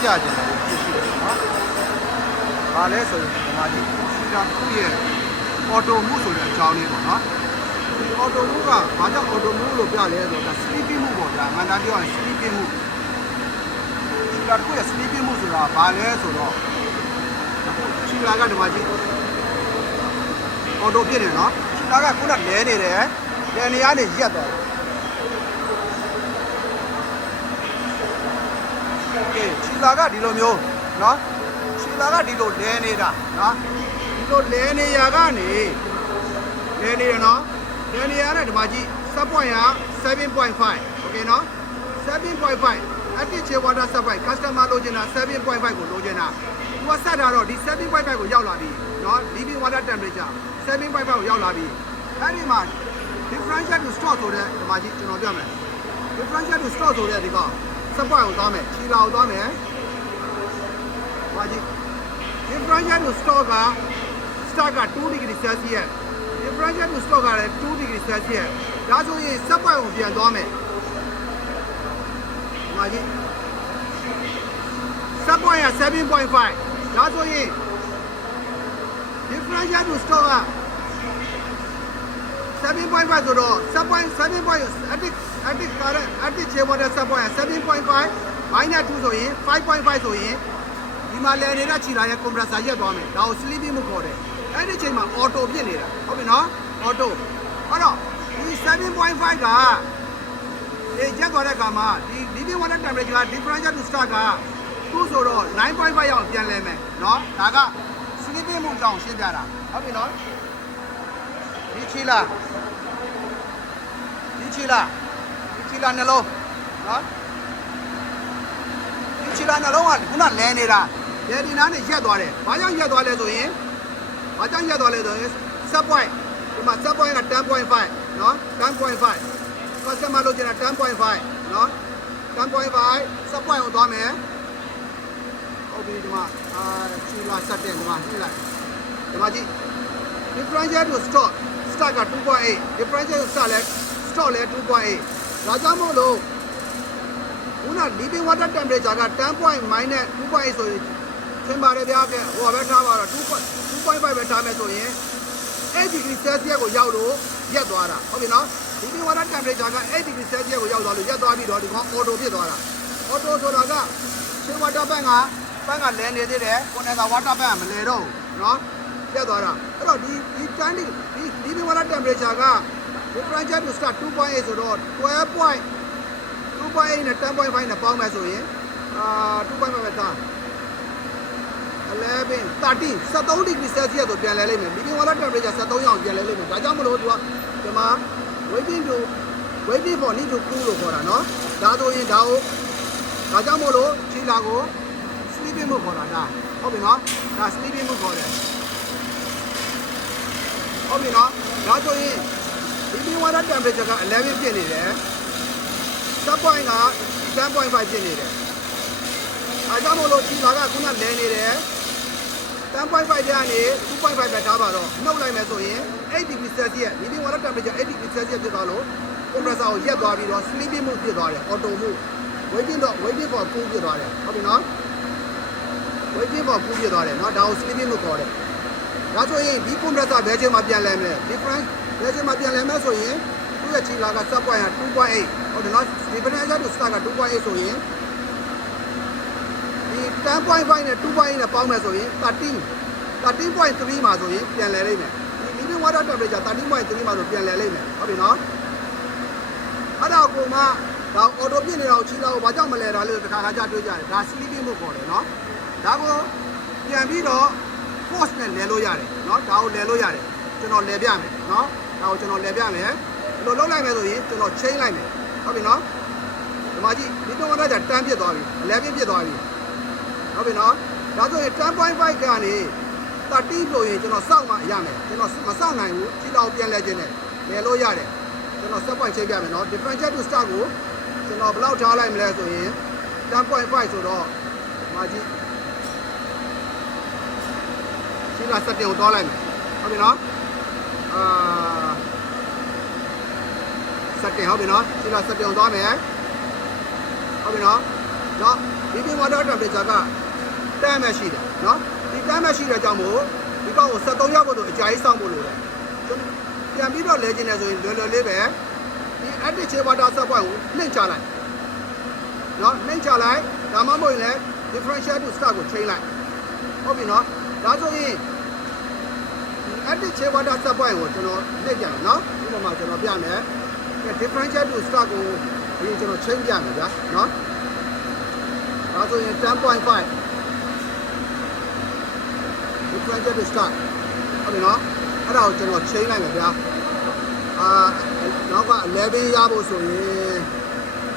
ပြချင်တယ်ဖြစ်ရှိတယ်နော်။ဒါလဲဆိုရင်ဒီမှာကြီးစီတာသူ့ရဲ့အော်တိုမှုဆိုတဲ့အကြောင်းလေးပေါ့နော်။ဒီအော်တိုမှုကဘာကြောင့်အော်တိုမှုလို့ပြလဲဆိုတော့ sleeping မှုပေါ့ဗျာ။မှန်တာပြောရင် sleeping မှုစီတာသူ့ရဲ့ sleeping မှုဆိုတာဘာလဲဆိုတော့စီတာကဒီမှာကြီးအော်တိုဖြစ်နေနော်။စီတာကခုနလဲနေတယ်။လဲနေရနေရက်သွားတယ်။โอเคခြေလာကဒီလိုမျိုးเนาะခြေလာကဒီလိုလဲနေတာเนาะဒီလိုလဲနေရကနေလဲနေရเนาะလဲနေရတဲ့ဒီမှာကြည့် set point က 7.5 โอเคเนาะ 7.5 active chill water supply customer လိုချင်တာ 7.5 ကိုလိုချင်တာသူကဆက်တာတော့ဒီ 7.5 ကိုရောက်လာပြီเนาะ living water temperature 7.5 ကိုရောက်လာပြီအဲ့ဒီမှာ differential to store ဆိုတဲ့ဒီမှာကြည့်ကျွန်တော်ပြမယ် differential to store ဆိုတဲ့ဒီကစပွိုင်ကိုသွားမယ်ခြေလာကိုသွားမယ်။ဟာကြီး differential to store က start က2 degree Celsius differential to store ကလည်း2 degree Celsius ဒါဆိုရင်စပွိုင်ကိုပြန်သွားမယ်။ဟာကြီးစပွိုင်က 7.5 ဒါဆိုရင် differential to store က 7.5 ဆိုတော့ 7.7 active current active chill water supply 7.5 minus 2ဆိုရင်5.5ဆိုရင်ဒီမှာလဲနေတဲ့ခြေလာရဲ့ compressor ရက်သွားမယ်ဒါကို sleeping မှုခေါ်တယ်အဲ့ဒီချိန်မှာ auto ဖြစ်နေတာဟုတ်ပြီနော် auto အဲ့တော့ဒီ 7.5 ကဒီရက်သွားတဲ့အခါမှာဒီ living water temperature က differential to start ကသူ့ဆိုတော့ 9.5 ရောက်ပြန်လဲမယ်နော်ဒါက sleeping မှုကြောင့်ရှင်းပြတာဟုတ်ပြီနော်ဒီခြေလာခြေလာနှလုံးနော်ဒီခြေလာနှလုံးကခုနလဲနေတာလဲဒီနားနဲ့ရက်သွားတယ်ဘာကြောင့်ရက်သွားလဲဆိုရင်set point ဒီမှာ set point က 10.5 နော် 10.5 customer လို့ကျန်တာ 10.5 နော် 10.5 set point ကိုသွားမယ်ဟုတ်ပြီဒီမှာခြေလာဆက်တယ်ဒီမှာကြည့်လိုက်ဒီမှာကြည့် differential to start က 2.8 differential to start လဲ start လဲ 2.8 ဒါကြောင့်မို့လို့ခုန living water temperature က 10.- 2.8 ဆိုရင်သင်ပါတယ်ဗျာကဲဟိုပဲထားပါတော့ 2.5 ပဲထားမယ်ဆိုရင်8 degree Celsius ကိုရောက်လို့ရက်သွားတာဟုတ်ပြီနော် living water temperature က8 degree Celsius ကိုရောက်သွားလို့ရက်သွားပြီးတော့ဒီကောင် auto ဖြစ်သွားတာ auto ဆိုတာက chill water bank ကလဲနေသေးတယ် condenser water bank ကမလဲတော့ဘူးနော်ရက်သွားတာအဲ့တော့ဒီ living water temperature ကdifferential to start 2.8 ဆိုတော့ 12.2.8 နဲ့ 10.5 နဲ့ပေါင်းမယ်ဆိုရင်2.5 ပဲသား11 13 73 degree Celsius ဆိုပြန်လဲလိမ့်မယ် living water temperature 73ရောက်ပြန်လဲလိမ့်မယ်ဒါကြောင့်မလို့သူကဒီမှာ waiting for need to cool လို့ခေါ်တာနော်ဒါဆိုရင်ဒါကြောင့်မလို့ခြေလာကို sleeping လို့ခေါ်တာဒါဟုတ်ပြီနော်ဒါ sleeping လို့ခေါ်တယ်ဟုတ်ပြီနော်ဒါဆိုရင်living water temperature က11ဖြစ်နေတယ် set point က 10.5 ဖြစ်နေတယ်အဲကြောင့်မို့လို့ခြေလာကခုနလဲနေတယ် 10.5 ကျကနေ 2.5 ပဲထားပါတော့နှုတ်လိုက်မယ်ဆိုရင်8 degree Celsius living water temperature 8 degree Celsius ဖြစ်သွားလို့ compressor ကိုရက်သွားပြီးတော့ sleeping mode ဖြစ်သွားတယ် auto mode waiting for cool ဖြစ်သွားတယ်ဟုတ်ပြီနော် waiting for cool ဖြစ်သွားတယ်နော်ဒါကို sleeping mode ခေါ်တယ်ဒါဆိုရင်ဒီ compressor ဘယ်ချိန်မှပြန်လဲမလဲ different ဘယ်ချိန်မှပြန်လဲမယ်ဆိုရင်သူ့ရဲ့ခြေလာက set point က 2.8 ဟုတ်တယ်နော် differential to start က 2.8 ဆိုရင်ဒီ 10.5 နဲ့ 2.8 နဲ့ပေါင်းမယ်ဆိုရင် 13.3 မှာဆိုရင်ပြန်လဲလိမ့်မယ်ဒီ living water temperature 13.3 မှာဆိုပြန်လဲလိမ့်မယ်ဟုတ်ပြီနော်အဲ့ဒါကိုမှဒါ auto ပြစ်နေတော့ခြေလာကိုဘာကြောင့်မလဲတာလို့တခါခါကြတွေးကြတယ်ဒါ sleeping mode ခေါ်တယ်နော်ဒါကိုပြန်ပြီးတော့ force နဲ့လဲလို့ရတယ်เนาะဒါကိုလဲလို့ရတယ်ကျွန်တော်လဲပြမယ်เนาะဒါကိုကျွန်တော်လဲပြမယ်ဘယ်လိုလုပ်လိုက်မယ်ဆိုရင်ကျွန်တော် change လိုက်မယ်ဟုတ်ပြီเนาะဒီမှာကြည့်ဒီတော့တော့10ဖြစ်သွားပြီ11ဖြစ်သွားပြီဟုတ်ပြီเนาะဒါဆိုရင် 10.5 ကနေ13ဆိုရင်ကျွန်တော်စောင့်မှရမယ်ကျွန်တော်မစောင့်နိုင်ဘူးခြေတော်ပြန်လဲခြင်းနဲ့လဲလို့ရတယ်ကျွန်တော် set point ချိန်ပြမယ်เนาะ differential to start ကိုကျွန်တော်ဘယ်လောက်ထားလိုက်မလဲဆိုရင် 10.5 ဆိုတော့ဒီမှာကြည့်ခြေလာ7ကိုသွားလိုက်မယ်ဟုတ်ပြီเนาะ7ဟုတ်ပြီเนาะခြေလာ7ကိုသွားမယ်ဟုတ်ပြီเนาะ နော်ဒီပြင် water temperature ကတန်းမဲ့ရှိတယ်နော်ဒီတန်းမဲ့ရှိတဲ့ကြောင့်မို့ဒီကောင်ကို73ရောက်ဖို့ဆိုအကြာကြီးစောင့်ဖို့လိုတယ်ပြန်ပြီးတော့လဲကျင်တယ်ဆိုရင်လွယ်လွယ်လေးပဲဒီ active chill water set point ကိုနှိမ့်ချလိုက်နော်နှိမ့်ချလိုက်ဒါမှမဟုတ်ရင်လည်း differential to start ကိုချိန်လိုက်ဟုတ်ပြီနော်ဒါဆိုရင်ဒီ active chill water set point ကိုကျွန်တော်နှိမ့်ပြန်မယ်နော်ဒီမှာကျွန်တော်ပြမယ် differential to start ကိုဒီကျွန်တော်ချိန်ပြမယ်ဗျာနော်ဒါဆိုရင် 10.5 differential to start ဟုတ်ပြီနော်အဲ့ဒါကိုကျွန်တော်ချိန်လိုက်မယ်ဗျာနောက်က11ရဖို့ဆိုရင်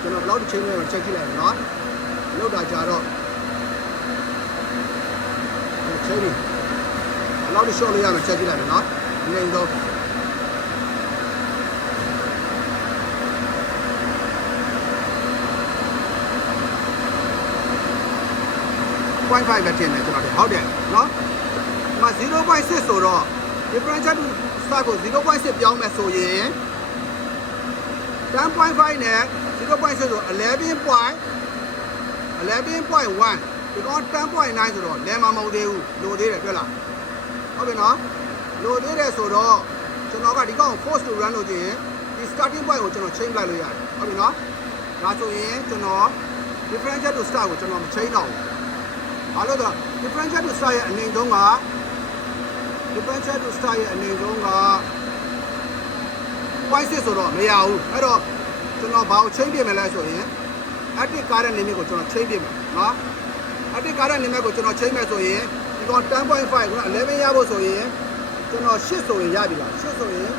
ကျွန်တော်ဘယ်လောက်ချိန်လဲချက်ကြည့်လိုက်မယ်နော်လောက်တာကြတော့ချိန်ပြီဘယ်လောက်ရှော့လို့ရမယ်ချက်ကြည့်လိုက်မယ်နော်နေတော့0.5 ပဲတင်တယ်ကျွန်တော်ဟုတ်တယ်နော်ဒီမှာ 0.6 ဆိုတော့ differential to start ကို 0.6 ပြောင်းမယ်ဆိုရင် 10.5 နဲ့ 0.6 ဆို11.1 ဒီကောင် 10.9 ဆိုတော့လဲမမဟုတ်သေးဘူးလိုသေးတယ်တွေ့လားဟုတ်ပြီနော်လိုသေးတယ်ဆိုတော့ကျွန်တော်ကဒီကောင် force to run လို့ကျရင်ဒီ starting point ကိုကျွန်တော် change လိုက်လို့ရတယ်ဟုတ်ပြီနော်ဒါဆိုရင်ကျွန်တော် differential to start ကိုကျွန်တော်မ change တော့ဘူးဘာလို့လဲ differential to start ရဲ့အနေဆုံးက differential to start ရဲ့အနေဆုံးက 0.6 ဆိုတော့မရဘူးအဲ့တော့ကျွန်တော်ဘာကို change ပြင်မယ်လဲဆိုရင် active current limit ကိုကျွန်တော် change ပြင်မယ်နော် active current limit ကိုကျွန်တော် change မယ်ဆိုရင်ဒီကောင် 10.5 က11ရဖို့ဆိုရင်ကျွန်တော်8ဆိုရင်ရပြီလား8ဆိုရင်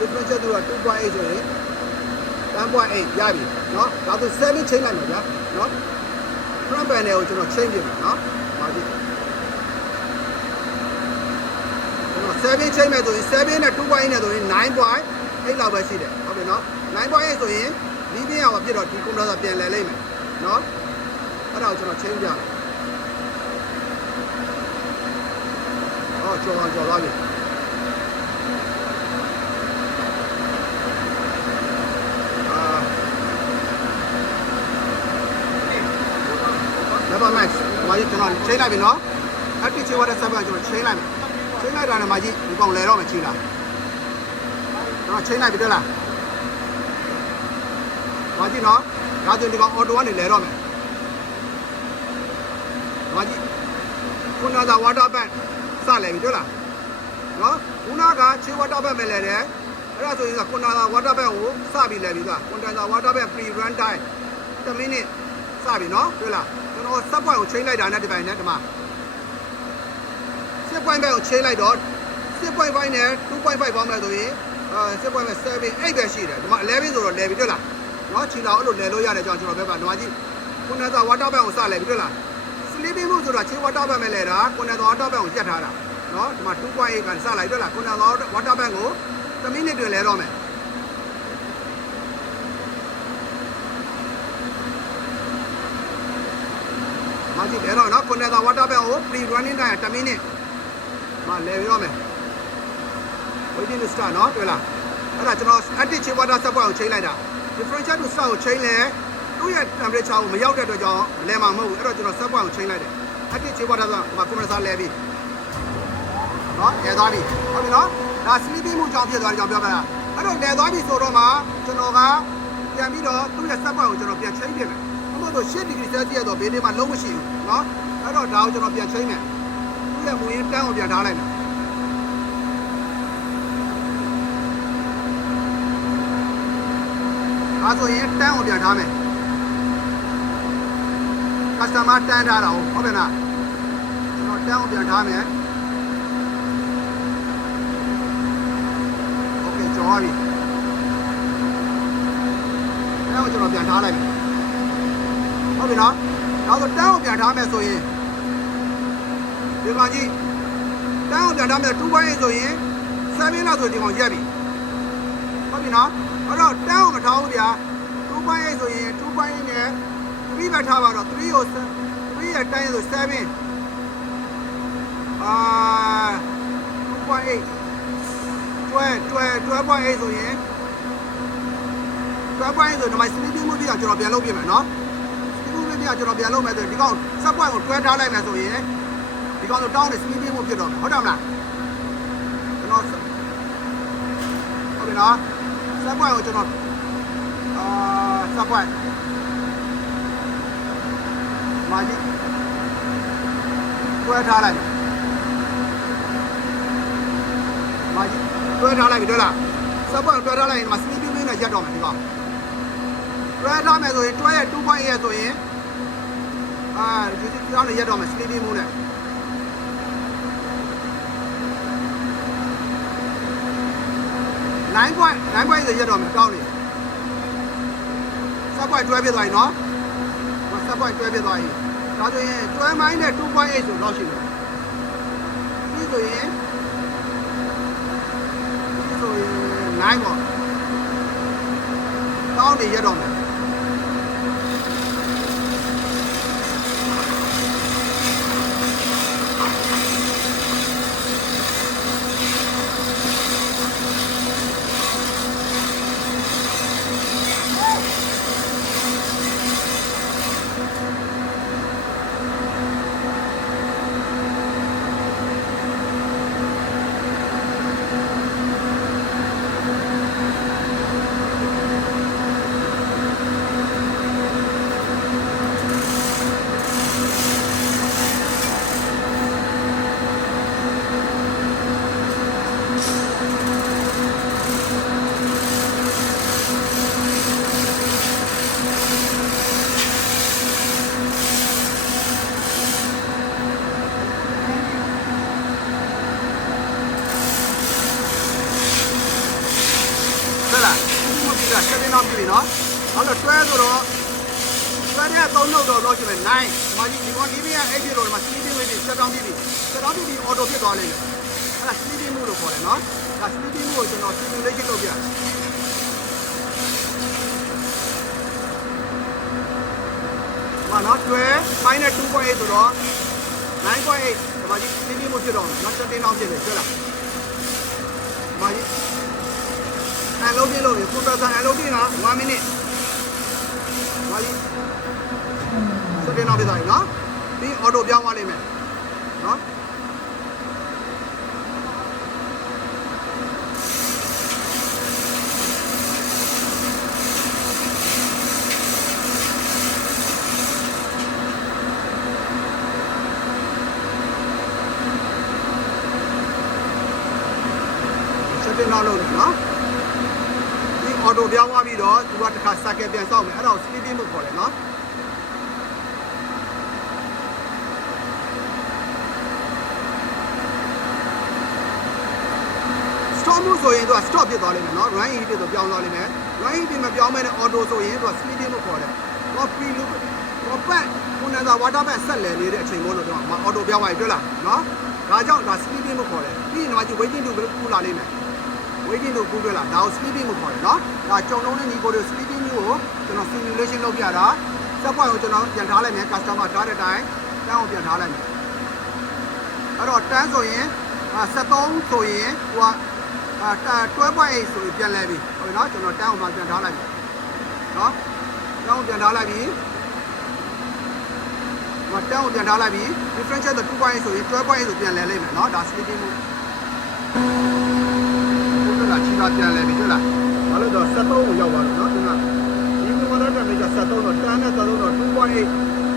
differential က 2.8 ဆိုရင် 10.8 ရပြီနော်ဒါဆို7 change လိုက်မယ်ဗျာနော် front panel ကိုကျွန်တော် change ပြင်မယ်နော်ပါပြီ7 ချိန်မဲ့ဆိုရင်7နဲ့ 2.8 နဲ့ဆိုရင် 9.8 လောက်ပဲရှိတယ်ဟုတ်ပြီနော် 9.8 ဆိုရင်ဒီပြင်းအောင်ပြစ်တော့ဒီ compressor ပြန်လဲလိမ့်မယ်နော်အဲ့ဒါကိုကျွန်တော်ချိန်ပြမယ်ဟောကျော်သွားပြီNever mind မာကြီးကျွန်တော်ချိန်လိုက်ပြီနော် active chill water set point ကျွန်တော်ချိန်လိုက်မယ်ချိန်လိုက်တာနဲ့မာကြီးဒီကောင်လဲတော့မချိန်လားကျွန်တော်ချိန်လိုက်ပြီတွေ့လားမာကြီးနော်ဒါဆိုဒီကောင် auto ကနေလဲတော့မယ်မာကြီးခုနက water bank စလဲပြီတွေ့လားနော်ခုနက chill water bank ပဲလဲတယ်အဲ့ဒါဆိုရင်ခုနက water bank ကိုစပြီးလဲပြီကွာခုနက water bank pre run time 10 minute စပြီနော်တွေ့လားကျွန်တော် set point ကိုချိန်လိုက်တာနဲ့ဒီပိုင်းနဲ့ဒီမှာ7.5 ကိုချိန်လိုက်တော့6.5 နဲ့ 2.5 ပေါင်းမယ်ဆိုရင်6.5 7 8ပဲရှိတယ်ဒီမှာ11ဆိုတော့လဲပြီတွေ့လားနော်ချီလာအဲ့လိုလဲလို့ရတယ်ကြောင့်ကျွန်တော်ပြောပါတော့ကြီးခုနက water bank ကိုစလဲပြီတွေ့လား sleeping mode ဆိုတာချီ water bank ပဲလဲတာခုနက water bank ကိုရက်ထားတာနော်ဒီမှာ 2.8 ကစလိုက်တွေ့လားခုနက water bank ကို10 minute တွင်လဲတော့မယ်မာကြီးလဲတော့နော်ခုနက water bank ကို pre running time 10 minute မလဲပြီးတော့မယ် waiting to start နော်တွေ့လားအဲ့ဒါကျွန်တော် active chill water set point ကိုချိန်လိုက်တာ differential to start ကိုချိန်လဲသူ့ရဲ့ temperature ကိုမရောက်တဲ့အတွက်ကြောင့်လဲမှာမဟုတ်ဘူးအဲ့တော့ကျွန်တော် set point ကိုချိန်လိုက်တယ် active chill water ဆိုတာ compressor လဲပြီးနော်လဲသွားပြီဟုတ်ပြီနော်ဒါ sleeping mode ကြောင့်ဖြစ်သွားတယ်ကြောင့်ပြောပြတာအဲ့တော့လဲသွားပြီဆိုတော့မှကျွန်တော်ကပြန်ပြီးတော့သူ့ရဲ့ set point ကိုကျွန်တော်ပြန်ချိန်ပြင်မယ်ဘယ်လိုဆို8 degree celsius တော့ဘေးထဲမှာလုံးမရှိဘူးနော်အဲ့တော့ဒါကိုကျွန်တော်ပြန်ချိန်မယ်သူ့ရဲ့မူရင်းတန်းကိုပြန်ထားလိုက်မယ်ဒါဆိုရင်တန်းကိုပြန်ထားမယ် customer တန်းထားတာဟုတ်ပြီလားကျွန်တော်တန်းကိုပြန်ထားမယ် okay ကျော်ပြီတန်းကိုကျွန်တော်ပြန်ထားလိုက်ဟုတ်ပြီနော်နောက်ဆိုတန်းကိုပြန်ထားမယ်ဆိုရင်ဒီကောင်ကြီးတန်းကိုပြန်ထားမယ်2.8ဆိုရင်7လောက်ဆိုဒီကောင်ရက်ပြီဟုတ်ပြီနော်အဲ့တော့တန်းကိုမထားဘူးဗျာ2.8ဆိုရင်2.8နဲ့3ပဲထားပါတော့3ကို3ရဲ့တိုင်းဆို7 2.8 12.8ဆိုရင် 12.8ဆိုဒီမှာ sleeping mode ပြကျွန်တော်ပြန်လုပ်ပြင်မယ်နော် sleeping mode ပြကျွန်တော်ပြန်လုပ်မယ်ဆိုရင်ဒီကောင် set point ကိုတွဲထားလိုက်မယ်ဆိုရင်ဒီကောင်ဆိုတောင်းနေ sleeping mode ဖြစ်တော့မယ်ဟုတ်တယ်မလားကျွန်တော်ဟုတ်ပြီနော် set point ကိုကျွန်တော်set point မာကြီးတွဲထားလိုက်မာကြီးတွဲထားလိုက်ပြီတွေ့လား set point တွဲထားလိုက်ရင်ဒီမှာ sleeping mode နဲ့ရက်တော့မယ်ဒီကောင်တွဲထားမယ်ဆိုရင်တွဲရဲ့ 2.8 ရဲ့ဆိုရင်ဒီကြောင်းနဲ့ရက်တော့မယ် sleeping mode နဲ့9.9 ဆိုရက်တော့မယ်တောင်းနေ set point တွဲပြသွားပြီနော် set point တွဲပြသွားပြီဒါဆိုရင်တွဲမိုင်းနဲ့ 2.8 ဆိုတော့ရှိတယ်ဒီဆိုရင်9ပေါ့တောင်းနေရက်တော့မယ်ဆက်တင်တော့ပြီနော်အဲ့တော့တွဲဆိုတော့တွဲတဲ့3နှုတ်တော့လို့ရှိမယ်9ဒီမှာဒီကောင်ဒီပြန်8ဖြစ်လို့ဒီမှာ sleeping mode ဆက်တောင်းပြီး auto ဖြစ်သွားလိမ့်မယ်အဲ့ဒါ sleeping mode လို့ခေါ်တယ်နော်ဒါ sleeping mode ကိုကျွန်တော် simulation လုပ်ပြတယ်မှာနော်တွဲ minus 2.8 ဆိုတော့ 9.8 ဒီမှာဒီ sleeping mode ဖြစ်တော့မယ်နော်ဆက်တင်တော့ဖြစ်တယ်တွေ့လားဒီမှာဒီအလုပ်ပြလို့ပြပရိုဖက်ဆာအလုပ်ပြနော်1 minute ဘာကြီးစတင်တော့ပြသွားပြီနော်ဒီအော်တိုပြောင်းသွားလိမ့်မယ်နော်စတင်တော့လို့နော်အော်တိုပြောင်းသွားပြီးတော့သူကတစ်ခါစက်ကပြန်စောက်မယ်အဲ့ဒါကို sleeping လို့ခေါ်တယ်နော် stop မှုဆိုရင်သူက stop ဖြစ်သွားလိမ့်မယ်နော် run in ဖြစ်တော့ပြောင်းသွားလိမ့်မယ် run in ဖြစ်မပြောင်းမဲနဲ့ auto ဆိုရင်သူက sleeping လို့ခေါ်တယ်ဟော free loop ဟောပတ်ခုနက water bag ဆက်လည်နေတဲ့အချိန်မို့လို့ပြောမှာ auto ပြောင်းသွားပြီတွေ့လားနော်ဒါကြောင့်ဒါ sleeping လို့ခေါ်တယ်ပြီးရင်တော့ waiting to ကူလာလိမ့်မယ်waiting လို့ကူးတွေ့လားဒါကို sleeping လို့ခေါ်တယ်နော်ဒါကြုံလုံးနဲ့ညီကိုတွေ sleeping မျိုးကိုကျွန်တော် simulation လုပ်ပြတာ set point ကိုကျွန်တော်ပြန်ထားလိုက်မယ် customer ထားတဲ့အတိုင်းတန်းကိုပြန်ထားလိုက်မယ်အဲ့တော့တန်းဆိုရင်73ဆိုရင်ဟိုက12.8ဆိုရင်ပြန်လဲပြီဟုတ်ပြီနော်ကျွန်တော်တန်းကိုမှပြန်ထားလိုက်မယ်နော်တန်းကိုပြန်ထားလိုက်ပြီဟိုတန်းကိုပြန်ထားလိုက်ပြီ differential 2.8ဆိုရင်12.8ဆိုပြန်လဲလိုက်မယ်နော်ဒါ sleeping မို့ချီပါပြန်လဲပြီတွေ့လားဘာလို့တော့73ကိုရောက်သွားလို့နော်ဒီကဒီမိုဒယ်တက်ပြီးတော့73တော့တန်းနဲ့73တော့ 2.8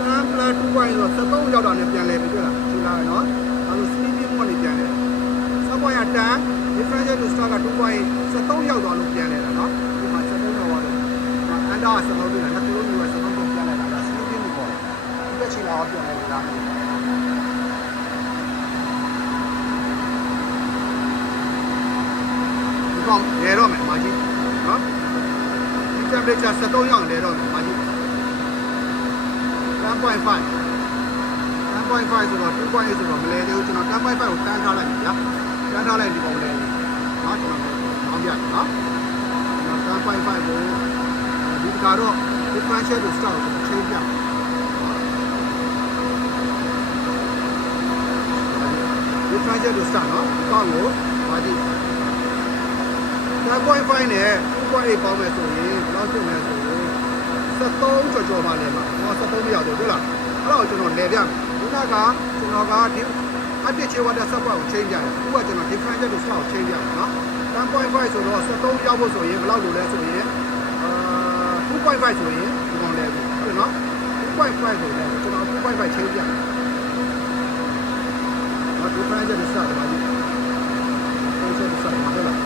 တန်း plus 2.8ဆိုတော့73ရောက်တာနဲ့ပြန်လဲပြီတွေ့လားချီလာနော်ဒါဆို sleeping mode နဲ့ပြန်လဲ7.8တန်း differential to start က 2.8 73ရောက်သွားလို့ပြန်လဲတာနော်ဒီမှာ73ရောက်သွားလို့အန်တာက73ပြီလားနှစ်ခုလုံးမျိုးက73တော့ပြန်လဲတာဒါ sleeping mode ပေါ့ဒီကချီလာတော့ပြန်လဲလားလဲတော့မယ်မာကြီးနော်ဒီ temperature 73ရောက်လဲတော့မယ်မာကြီး 10.5 10.5ဆိုတော့ 2.8 ဆိုတော့မလဲသေးဘူးကျွန်တော် 10.5 ကိုတန်းထားလိုက်ပြီဗျာတန်းထားလိုက်ဒီပုံလဲနော်ကျွန်တော်မောင်းပြတယ်နော်ကျွန်တော် 10.5 ကိုဒီကတော့ differential to start ကိုချိန်ပြdifferential to start နော်ဒီကောင်ကိုမာကြီး 10.5 နဲ့ 2.8 ပေါင်းမယ်ဆိုရင်ဘယ် လောက်ဖြစ်နေဆိုရင်73ကျော်ပါလဲမှာတော့73မရောက်တော့ဟုတ်လားအဲ့တော့ကျွန်တော်လဲပြမယ်ခုနကကျွန်တော်ကဒီအတစ်ချေဝတ်တဲ့ support ကို change ပြတယ်အခုကကျွန်တော် differential ကို start ကို change ပြမယ်နော် 10.5 ဆိုတော့73ရောက်ဖို့ဆိုရင်ဘယ်လောက်လိုလဲဆိုရင်2.5 ဆိုရင်ဒီကောင်လဲပြီဟုတ်နော်2.5ဆိုရင်ကျွန်တော်2.5 change ပြမယ်နော် differential ကို start ပါလိမ့်differential ကို start ပါဟုတ်လား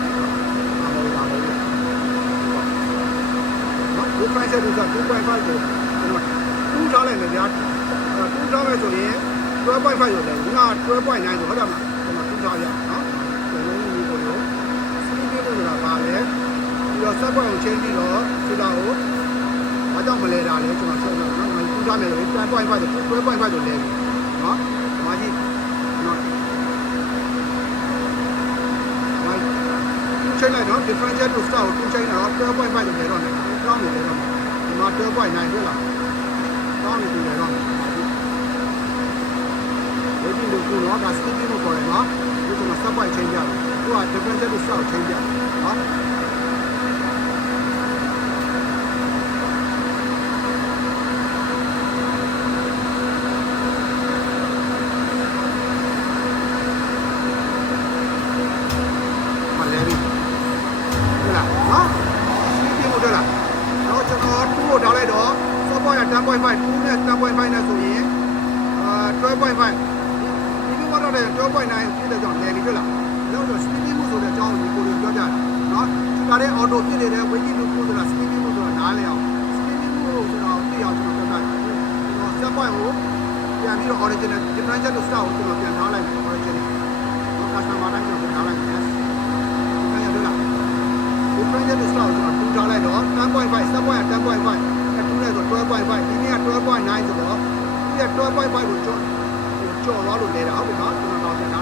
differential က2.5ကိုကျွန်တော်တူးထားလိုက်မယ်ဗျာတူးထားမယ်ဆိုရင်12.5ရောက်တယ်ဒီက12.9ဆိုဟုတ်တယ်မလားကျွန်တော်တူးထားရနော်ကျွန်တော်ဒီကိုလို့စီးပြီးလို့ဆိုတာပါလေပြီးတော့ support ကို change ပြီးတော့ဆိုတာကိုဘာကြောင့်မလဲတာလဲကျွန်တော်ဆက်လို့နော်တူးထားမယ်ဆိုရင်10.5ဆို12.5ဆိုလဲပြီနော်မာကြီးနော်ချိန်လိုက်တော့ differential to start ကိုချိန်တော့12.5ဆိုလဲတော့တယ်တောင်းနေတယ်တော့ဒီမှာ12.9တွေ့လားတောင်းနေပြီလေတော့ဝိတိလို့ကိုတော့ဒါ stepping ကိုခေါ်တယ်နော်ဒီကမှာ support ချိန်ပြတယ်သူက differential to start ချိန်ပြတယ်နော်10.5 2နဲ့ 10.5 နဲ့ဆိုရင်12.5ဒီလိုကတော့12.9ပြည့်တဲ့ကြောင့်လဲပြီတွေ့လားလောက်တော့ stepping မှုဆိုတဲ့အကြောင်းကိုကိုယ်ပြောပြတယ်နော်ဒါလည်း auto ဖြစ်နေတဲ့ waiting လို့ပြောဆိုတာ stepping မှုဆိုတာနားလဲအောင် stepping မှုဆိုတော့သိအောင်ကျွန်တော်ပြောပြတယ်ကျွန်တော် set point ကိုပြန်ပြီးတော့ original differential ကို start ကိုကျွန်တော်ပြန်ထားလိုက်မယ် original တော့ customer တိုင်းကျွန်တော်ထားလိုက်မယ်ဒီကရတွေ့လား differential ကို start ကိုကျွန်တော်ထူထားလိုက်တော့ 10.5 set point 10.512.5ဒီနေ့က12.9ဆိုတော့ဒီက12.5ကိုကျော်သွားလို့လဲတာဟုတ်ပြီနော်ကျွန်တော်တော့ပြန်လာ